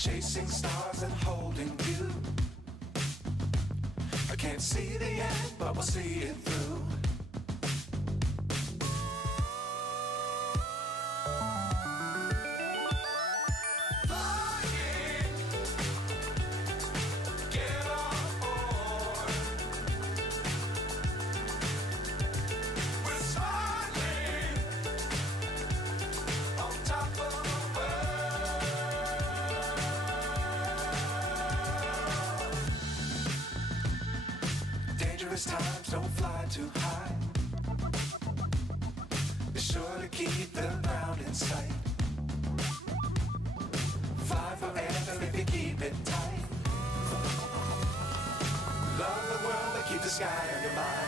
Chasing stars and holding you. I can't see the end, but we'll see it through. Dangerous times, don't fly too high. Be sure to keep the ground in sight. Fly forever if you keep it tight. Love the world, but keep the sky on your mind.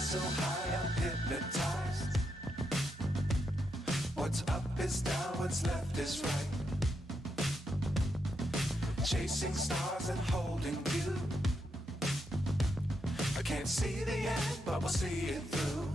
So high, I'm hypnotized. What's up is down, what's left is right. Chasing stars and holding you. I can't see the end, but we'll see it through.